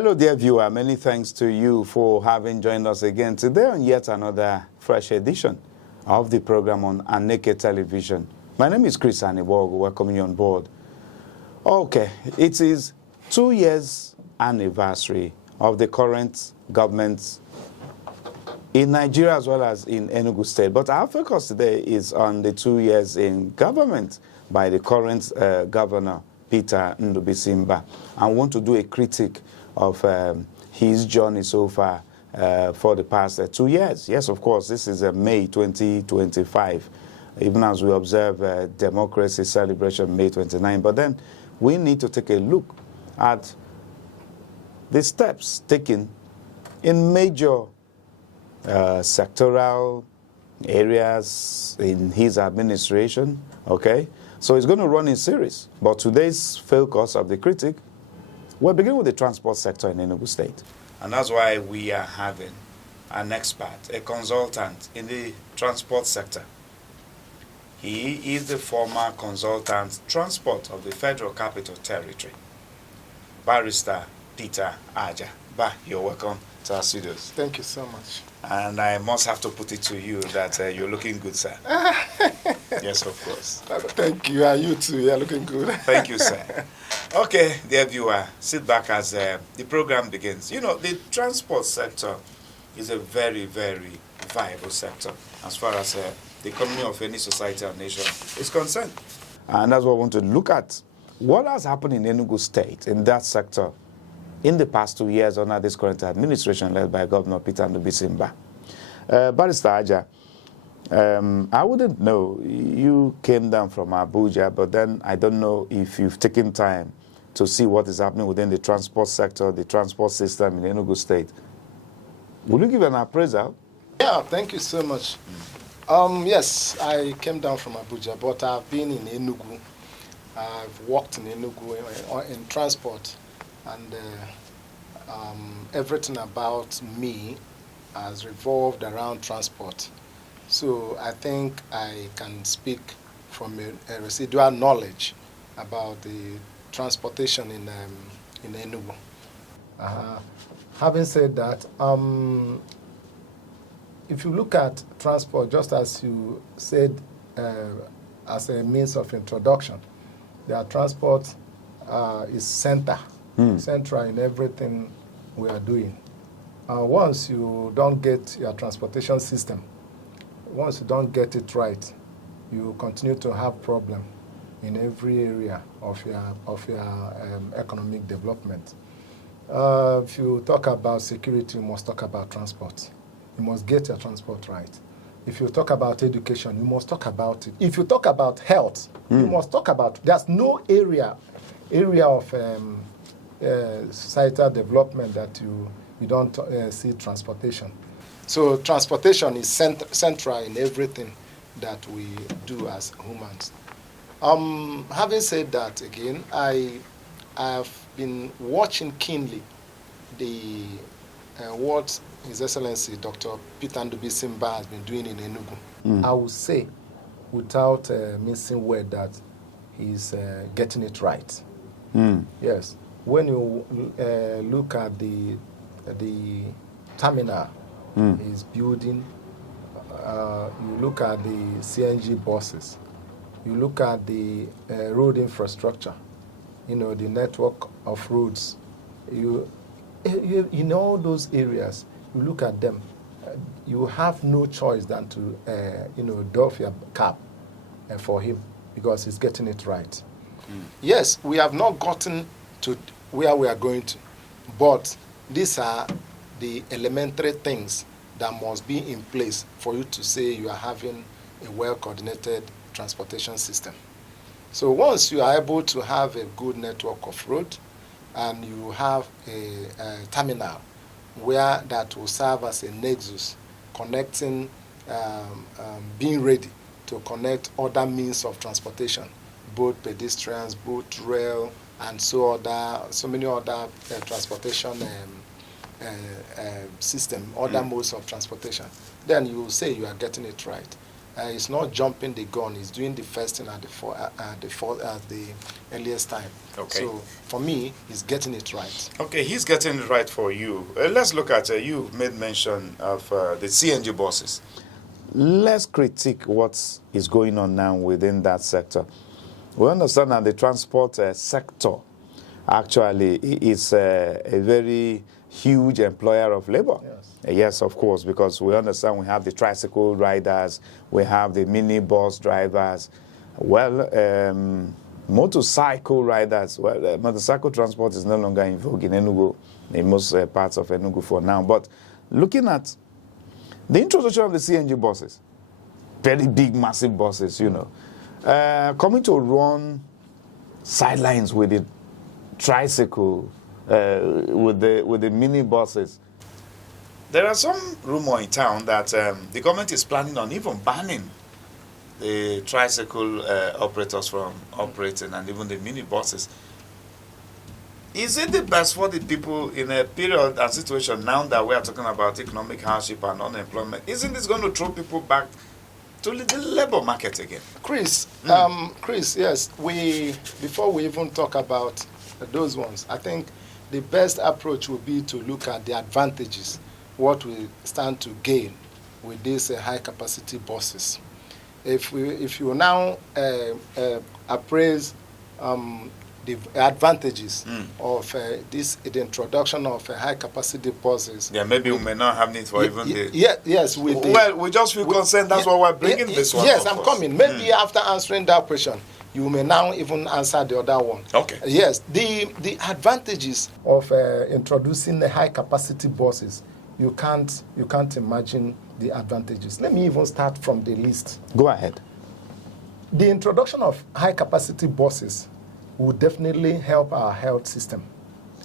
Hello, dear viewer. Many thanks to you for having joined us again today on yet another fresh edition of the program on Aneke television. My name is Chris Anibogo. Welcome you on board. Okay, it is 2 years anniversary of the current government in Nigeria as well as in Enugu State. But our focus today is on the 2 years in government by the current Governor Peter Mbah. I want to do a critique of his journey so far for the past 2 years. Yes, of course, this is May 2025, even as we observe Democracy Celebration May 29. But then we need to take a look at the steps taken in major sectoral areas in his administration, okay? So it's going to run in series. But today's focus of the critic, we'll begin with the transport sector in Enugu State. And that's why we are having an expert, a consultant in the transport sector. He is the former consultant transport of the Federal Capital Territory, Barrister Peter Ajah. Bah, you're welcome to our studios. Thank you so much. And I must have to put it to you that you're looking good, sir. Yes, of course. Thank you. And you too. You're looking good. Thank you, sir. Okay, dear viewer, sit back as the program begins. You know, the transport sector is a very, very viable sector as far as the economy of any society or nation is concerned. And that's what I want to look at. What has happened in Enugu State in that sector in the past 2 years under this current administration led by Governor Peter Mbah. Barrister Ajah, I wouldn't know. You came down from Abuja, but then I don't know if you've taken time to see what is happening within the transport sector, the transport system in Enugu State. Will you give an appraisal? Yeah, thank you so much. Yes, I came down from Abuja, but I've been in Enugu. I've worked in Enugu in transport, and everything about me has revolved around transport. So I think I can speak from a residual knowledge about the transportation in Enugu. Having said that, if you look at transport, just as you said as a means of introduction, their transport is central in everything we are doing. Once you don't get your transportation system, once you don't get it right, you continue to have problem in every area of your economic development. If you talk about security, you must talk about transport. You must get your transport right. If you talk about education, you must talk about it. If you talk about health, you must talk about it. There's no area of societal development that you don't see transportation. So transportation is central in everything that we do as humans. Having said that, again, I have been watching keenly what His Excellency Dr. Peter Mbah has been doing in Enugu. I would say, without missing word, that he's getting it right. Yes. When you look at the terminal he's building, you look at the CNG buses, you look at the road infrastructure, you know, the network of roads. You in all those areas, you look at them, you have no choice than to, doff your cap for him because he's getting it right. Yes, we have not gotten to where we are going to, but these are the elementary things that must be in place for you to say you are having a well-coordinated transportation system. So once you are able to have a good network of road and you have a terminal where that will serve as a nexus connecting, being ready to connect other means of transportation, both pedestrians, both rail, and so many other transportation system, other modes of transportation, then you will say you are getting it right. He's not jumping the gun. He's doing the first thing at the earliest time. Okay. So for me, he's getting it right. Okay, he's getting it right for you. Let's look at, you made mention of the CNG buses. Let's critique what is going on now within that sector. We understand that the transport sector actually is a very huge employer of labor. Yes. Yes, of course, because we understand we have the tricycle riders, we have the minibus drivers, motorcycle riders. Well, motorcycle transport is no longer in vogue in Enugu, in most parts of Enugu for now. But looking at the introduction of the CNG buses, very big, massive buses, you know, coming to run sidelines with the tricycle, with the mini buses. There are some rumor in town that the government is planning on even banning the tricycle operators from operating, and even the mini buses. Is it the best for the people in a period and situation now that we are talking about economic hardship and unemployment? Isn't this going to throw people back to the labor market again? Chris, yes, before we even talk about those ones, I think the best approach would be to look at the advantages, what we stand to gain with these high capacity buses. If you now appraise the advantages of the introduction of high capacity buses. Yeah, maybe we may not have need for even the... Yes. We just feel concerned, that's why we're bringing this one. Yes, I'm coming. Maybe after answering that question, you may now even answer the other one. Okay. Yes, the advantages of introducing the high capacity buses, you can't imagine the advantages. Let me even start from the list. Go ahead. The introduction of high capacity buses will definitely help our health system.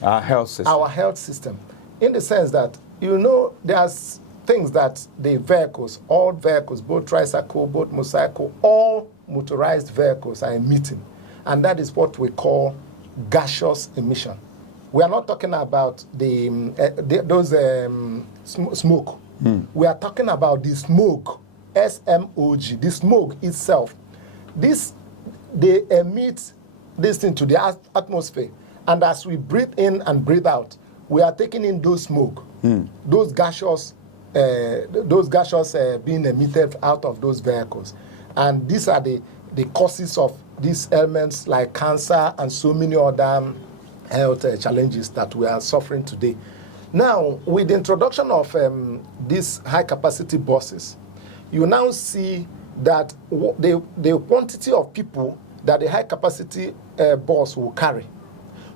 Our health system. Our health system. In the sense that, there's things that the vehicles, all vehicles, both tricycle, both motorcycle, all motorized vehicles are emitting. And that is what we call gaseous emission. We are not talking about those smoke. We are talking about the smoke, SMOG, the smoke itself. They emit this thing to the atmosphere, and as we breathe in and breathe out, we are taking in those smoke, those gaseous being emitted out of those vehicles, and these are the causes of these ailments like cancer and so many other health challenges that we are suffering today. Now, with the introduction of these high capacity buses, you now see that the quantity of people that the high capacity bus will carry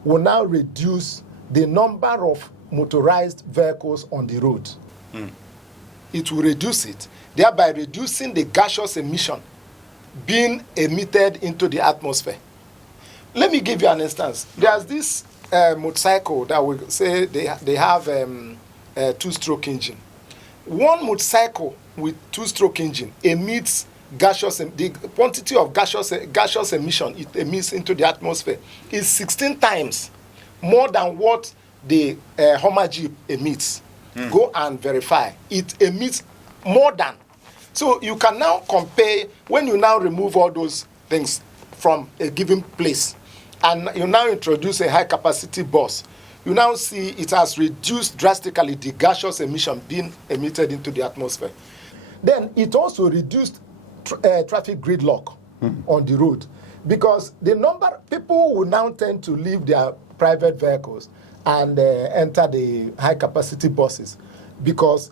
will now reduce the number of motorized vehicles on the road. It will reduce it, thereby reducing the gaseous emission being emitted into the atmosphere. Let me give you an instance. There's this motorcycle that we say they have a two-stroke engine. One motorcycle with two-stroke engine emits the quantity of gaseous emission it emits into the atmosphere is 16 times more than what the Hummer Jeep emits. Go and verify. It emits more than. So you can now compare when you now remove all those things from a given place and you now introduce a high capacity bus, you now see it has reduced drastically the gaseous emission being emitted into the atmosphere. Then it also reduced traffic gridlock on the road, because the number people will now tend to leave their private vehicles and enter the high capacity buses, because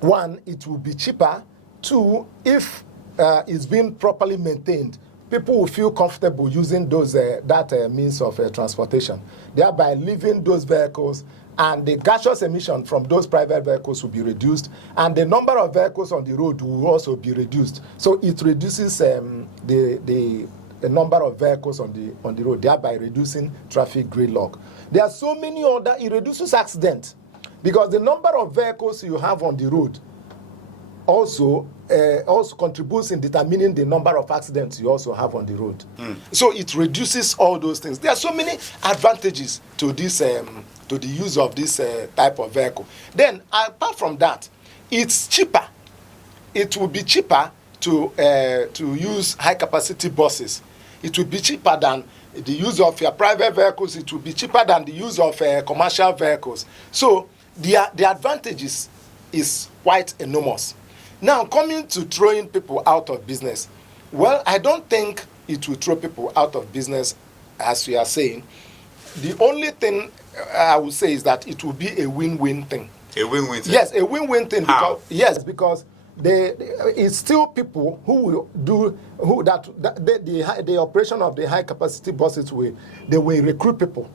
one, it will be cheaper. Two, if it's being properly maintained, people will feel comfortable using those that means of transportation, thereby leaving those vehicles, and the gaseous emission from those private vehicles will be reduced, and the number of vehicles on the road will also be reduced. So it reduces the number of vehicles on the road, thereby reducing traffic gridlock. There are so many other. It reduces accidents, because the number of vehicles you have on the road also contributes in determining the number of accidents you also have on the road. So it reduces all those things. There are so many advantages to this, to the use of this type of vehicle. Then, apart from that, it's cheaper. It will be cheaper to use high-capacity buses. It will be cheaper than the use of your private vehicles. It will be cheaper than the use of commercial vehicles. So the advantages is quite enormous. Now, coming to throwing people out of business, well, I don't think it will throw people out of business, as you are saying. The only thing I would say is that it will be a win-win thing. A win-win thing? Yes, a win-win thing. How? Because it's still people who will do the operation of the high capacity buses will recruit people.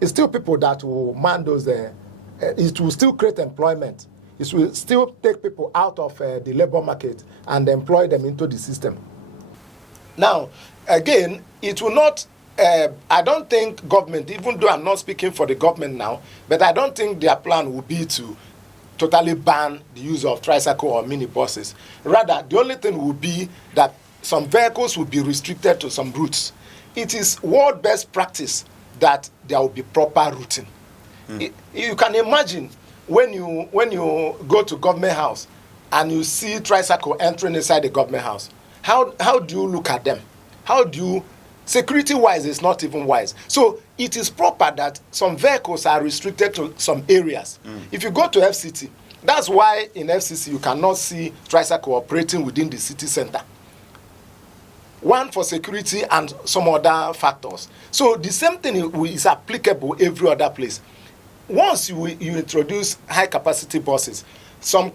It's still people that will man those. It will still create employment. It will still take people out of the labor market and employ them into the system. Now, again, it will not. I don't think government, even though I'm not speaking for the government now, but I don't think their plan will be to totally ban the use of tricycle or mini buses. Rather, the only thing will be that some vehicles will be restricted to some routes. It is world best practice that there will be proper routing. You can imagine when you go to government house and you see tricycle entering inside the government house, how do you look at them? How do you, security-wise, it's not even wise. So it is proper that some vehicles are restricted to some areas. If you go to FCT, that's why in FCC you cannot see tricycle operating within the city center. One, for security and some other factors. So the same thing is applicable every other place. Once you introduce high-capacity buses, some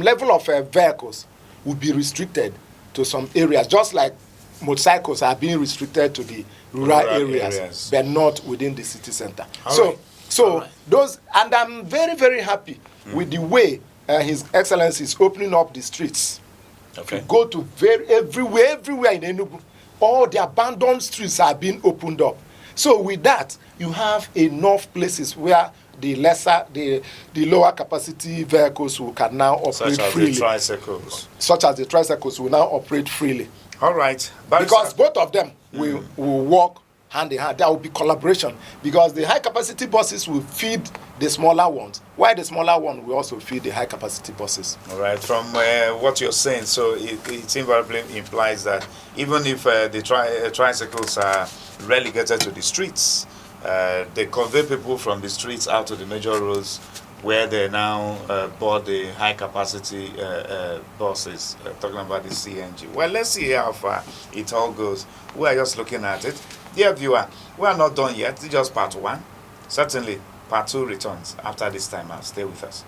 level of vehicles will be restricted to some areas, just like motorcycles are being restricted to the rural areas, but not within the city center. Those, and I'm very, very happy with the way His Excellency is opening up the streets. Okay. To go to everywhere in Enugu, all the abandoned streets are being opened up. So with that, you have enough places where the lower capacity vehicles can now operate freely. Such as the tricycles will now operate freely. All right. Because both of them will work hand in hand. There will be collaboration because the high capacity buses will feed the smaller ones, while the smaller one will also feed the high capacity buses. All right. From what you're saying, so it invariably implies that even if the tricycles are relegated to the streets, they convey people from the streets out to the major roads where they now board the high capacity buses, talking about the CNG. Well, let's see how far it all goes. We are just looking at it. Dear viewer, we are not done yet. It's just part one. Certainly, part two returns after this time out. Stay with us.